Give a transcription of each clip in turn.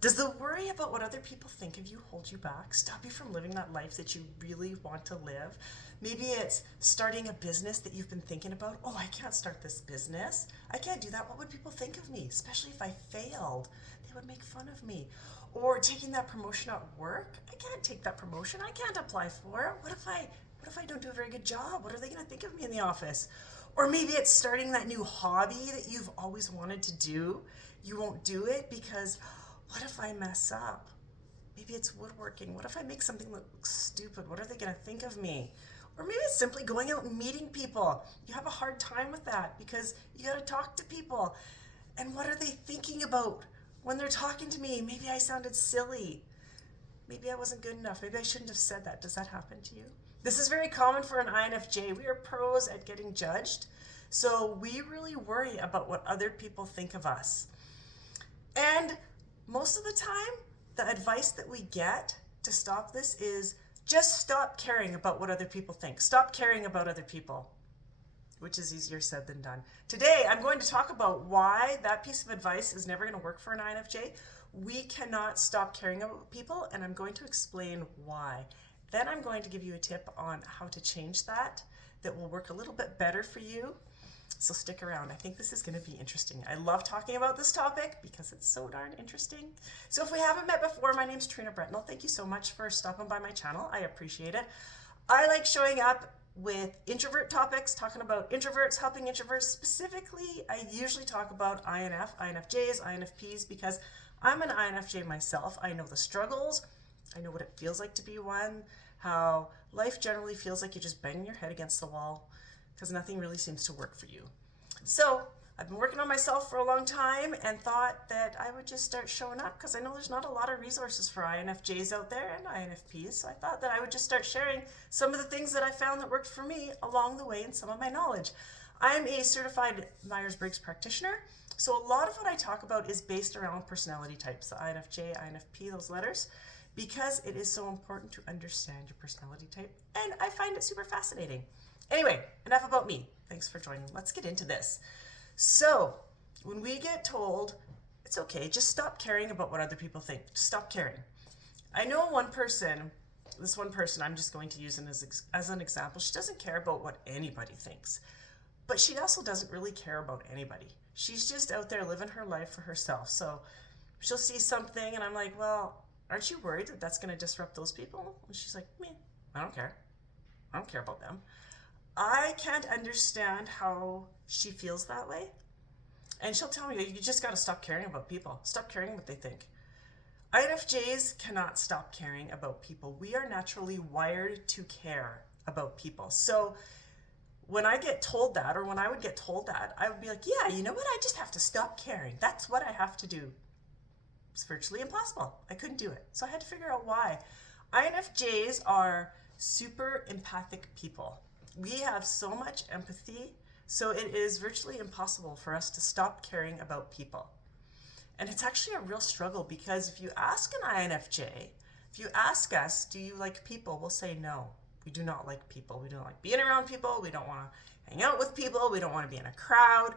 Does the worry about what other people think of you hold you back? Stop you from living that life that you really want to live? Maybe it's starting a business that you've been thinking about. Oh, I can't start this business. I can't do that. What would people think of me? Especially if I failed. They would make fun of me. Or taking that promotion at work. I can't take that promotion. I can't apply for it. What if I don't do a very good job? What are they going to think of me in the office? Or maybe it's starting that new hobby that you've always wanted to do. You won't do it because what if I mess up? Maybe it's woodworking. What if I make something that looks stupid? What are they going to think of me? Or maybe it's simply going out and meeting people. You have a hard time with that because you got to talk to people. And what are they thinking about when they're talking to me? Maybe I sounded silly. Maybe I wasn't good enough. Maybe I shouldn't have said that. Does that happen to you? This is very common for an INFJ. We are pros at getting judged. So we really worry about what other people think of us. And most of the time, the advice that we get to stop this is just stop caring about what other people think. Stop caring about other people, which is easier said than done. Today, I'm going to talk about why that piece of advice is never going to work for an INFJ. We cannot stop caring about people, and I'm going to explain why. Then I'm going to give you a tip on how to change that will work a little bit better for you. So stick around. I think this is going to be interesting. I love talking about this topic because it's so darn interesting. So if we haven't met before, my name's Trina Bretnell. Thank you so much for stopping by my channel. I appreciate it. I like showing up with introvert topics, talking about introverts, helping introverts. Specifically, I usually talk about INFJs, INFPs, because I'm an INFJ myself. I know the struggles. I know what it feels like to be one, how life generally feels like you're just banging your head against the wall because nothing really seems to work for you. So I've been working on myself for a long time and thought that I would just start showing up because I know there's not a lot of resources for INFJs out there and INFPs. So I thought that I would just start sharing some of the things that I found that worked for me along the way and some of my knowledge. I'm a certified Myers-Briggs practitioner. So a lot of what I talk about is based around personality types, the INFJ, INFP, those letters, because it is so important to understand your personality type. And I find it super fascinating. Anyway, enough about me. Thanks for joining. Let's get into this. So when we get told, it's okay, just stop caring about what other people think. Just stop caring. I know this one person I'm just going to use as an example. She doesn't care about what anybody thinks, but she also doesn't really care about anybody. She's just out there living her life for herself. So she'll see something and I'm like, well, aren't you worried that that's going to disrupt those people? And she's like, me, I don't care. I don't care about them. I can't understand how she feels that way. And she'll tell me, you just got to stop caring about people. Stop caring what they think. INFJs cannot stop caring about people. We are naturally wired to care about people. So when I get told that, or when I would get told that, I would be like, yeah, you know what? I just have to stop caring. That's what I have to do. It's virtually impossible. I couldn't do it. So I had to figure out why. INFJs are super empathic people. We have so much empathy, so it is virtually impossible for us to stop caring about people. And it's actually a real struggle because if you ask an INFJ, if you ask us, do you like people? We'll say no. We do not like people. We don't like being around people. We don't want to hang out with people. We don't want to be in a crowd,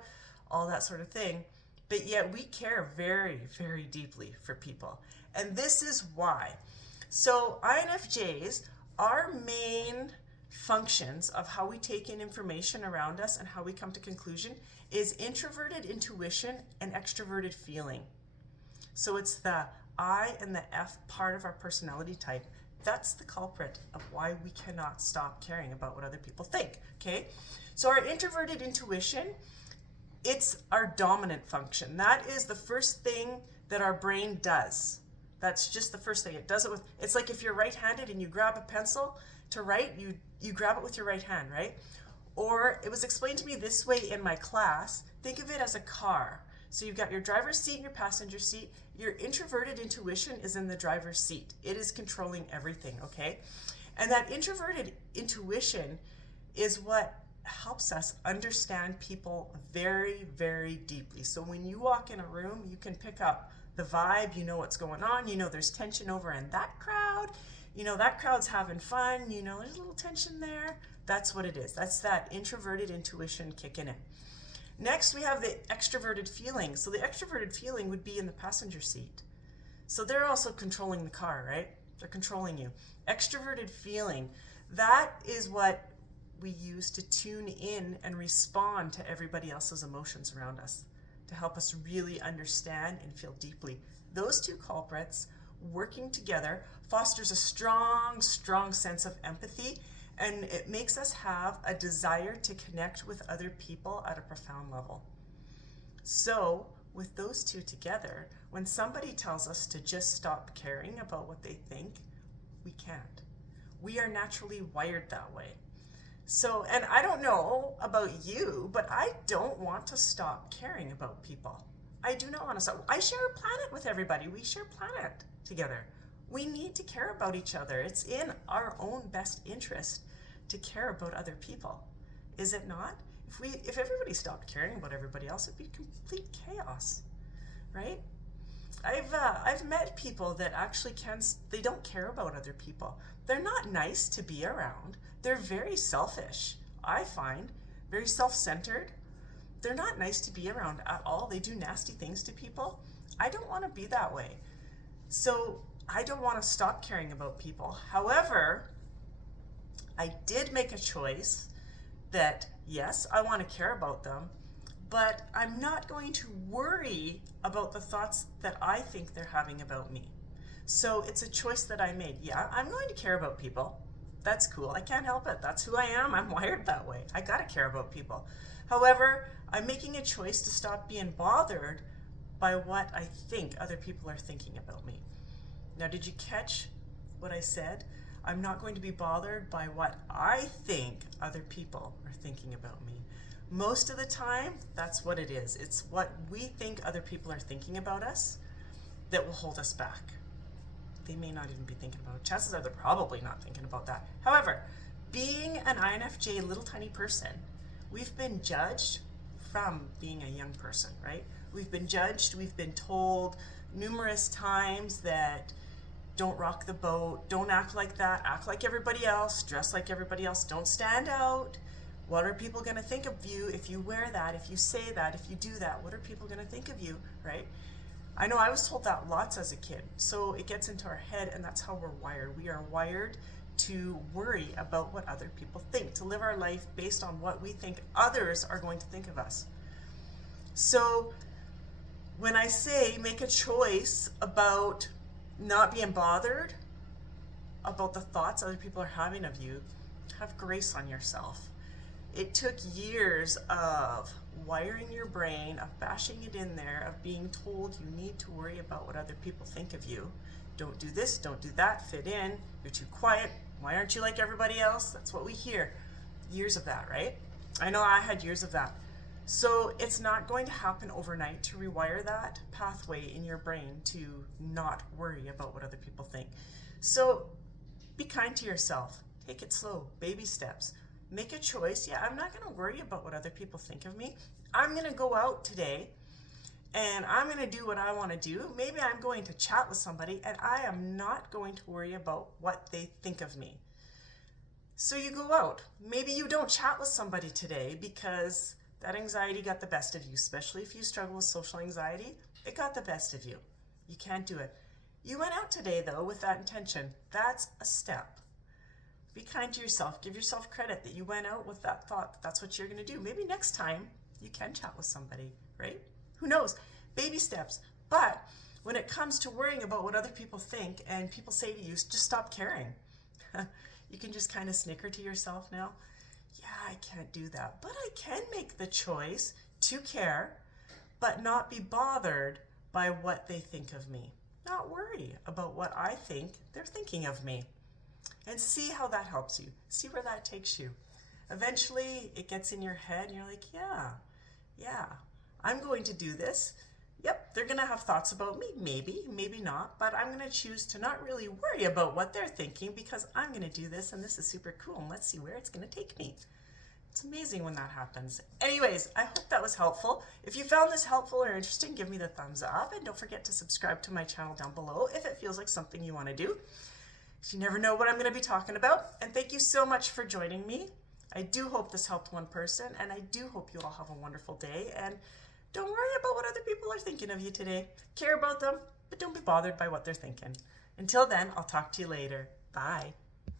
all that sort of thing. But yet we care very, very deeply for people. And this is why. So INFJs, our main functions of how we take in information around us and how we come to conclusion is introverted intuition and extroverted feeling. So it's the I and the F part of our personality type. That's the culprit of why we cannot stop caring about what other people think, okay? So our introverted intuition, it's our dominant function. That is the first thing that our brain does. That's just the first thing. It does it with, it's like if you're right-handed and you grab a pencil to write, you grab it with your right hand, right? Or it was explained to me this way in my class. Think of it as a car. So you've got your driver's seat and your passenger seat. Your introverted intuition is in the driver's seat. It is controlling everything, okay? And that introverted intuition is what helps us understand people very, very deeply. So when you walk in a room, you can pick up the vibe, you know what's going on, you know there's tension over in that crowd, you know that crowd's having fun, you know there's a little tension there. That's what it is. That's that introverted intuition kicking in. Next, we have the extroverted feeling. So the extroverted feeling would be in the passenger seat. So they're also controlling the car, right? They're controlling you. Extroverted feeling, that is what we use to tune in and respond to everybody else's emotions around us, to help us really understand and feel deeply. Those two culprits working together fosters a strong, strong sense of empathy, and it makes us have a desire to connect with other people at a profound level. So, with those two together, when somebody tells us to just stop caring about what they think, we can't. We are naturally wired that way. So, and I don't know about you, but I don't want to stop caring about people. I do not want to stop. I share a planet with everybody. We share a planet together. We need to care about each other. It's in our own best interest to care about other people. Is it not? If everybody stopped caring about everybody else, it'd be complete chaos, right? I've met people that actually they don't care about other people. They're not nice to be around. They're very selfish, I find, very self-centered. They're not nice to be around at all. They do nasty things to people. I don't want to be that way. So I don't want to stop caring about people. However, I did make a choice that, yes, I want to care about them, but I'm not going to worry about the thoughts that I think they're having about me. So it's a choice that I made. Yeah, I'm going to care about people. That's cool. I can't help it. That's who I am. I'm wired that way. I got to care about people. However, I'm making a choice to stop being bothered by what I think other people are thinking about me. Now, did you catch what I said? I'm not going to be bothered by what I think other people are thinking about me. Most of the time, that's what it is. It's what we think other people are thinking about us that will hold us back. They may not even be thinking about it. Chances are they're probably not thinking about that. However, being an INFJ little tiny person, we've been judged from being a young person, right? We've been judged, we've been told numerous times that don't rock the boat, don't act like that, act like everybody else, dress like everybody else, don't stand out. What are people going to think of you if you wear that, if you say that, if you do that? What are people going to think of you, right? I know I was told that lots as a kid, so it gets into our head, and that's how we're wired. We are wired to worry about what other people think, to live our life based on what we think others are going to think of us. So when I say make a choice about not being bothered about the thoughts other people are having of you, have grace on yourself. It took years of wiring your brain, of bashing it in there, of being told you need to worry about what other people think of you. Don't do this, don't do that, fit in, you're too quiet, why aren't you like everybody else? That's what we hear. Years of that, right? I know I had years of that. So it's not going to happen overnight to rewire that pathway in your brain to not worry about what other people think. So be kind to yourself. Take it slow, baby steps. Make a choice. Yeah, I'm not going to worry about what other people think of me. I'm going to go out today and I'm going to do what I want to do. Maybe I'm going to chat with somebody and I am not going to worry about what they think of me. So you go out. Maybe you don't chat with somebody today because that anxiety got the best of you, especially if you struggle with social anxiety. It got the best of you. You can't do it. You went out today, though, with that intention. That's a step. Be kind to yourself. Give yourself credit that you went out with that thought. That's what you're going to do. Maybe next time you can chat with somebody, right? Who knows? Baby steps. But when it comes to worrying about what other people think and people say to you, just stop caring. You can just kind of snicker to yourself now. Yeah, I can't do that. But I can make the choice to care, but not be bothered by what they think of me. Not worry about what I think they're thinking of me. And see how that helps you. See where that takes you. Eventually, it gets in your head and you're like, yeah, I'm going to do this. Yep, they're going to have thoughts about me, maybe not, but I'm going to choose to not really worry about what they're thinking because I'm going to do this and this is super cool and let's see where it's going to take me. It's amazing when that happens. Anyways, I hope that was helpful. If you found this helpful or interesting, give me the thumbs up and don't forget to subscribe to my channel down below if it feels like something you want to do. You never know what I'm going to be talking about. And thank you so much for joining me. I do hope this helped one person, and I do hope you all have a wonderful day. And don't worry about what other people are thinking of you today. Care about them, but don't be bothered by what they're thinking. Until then, I'll talk to you later. Bye.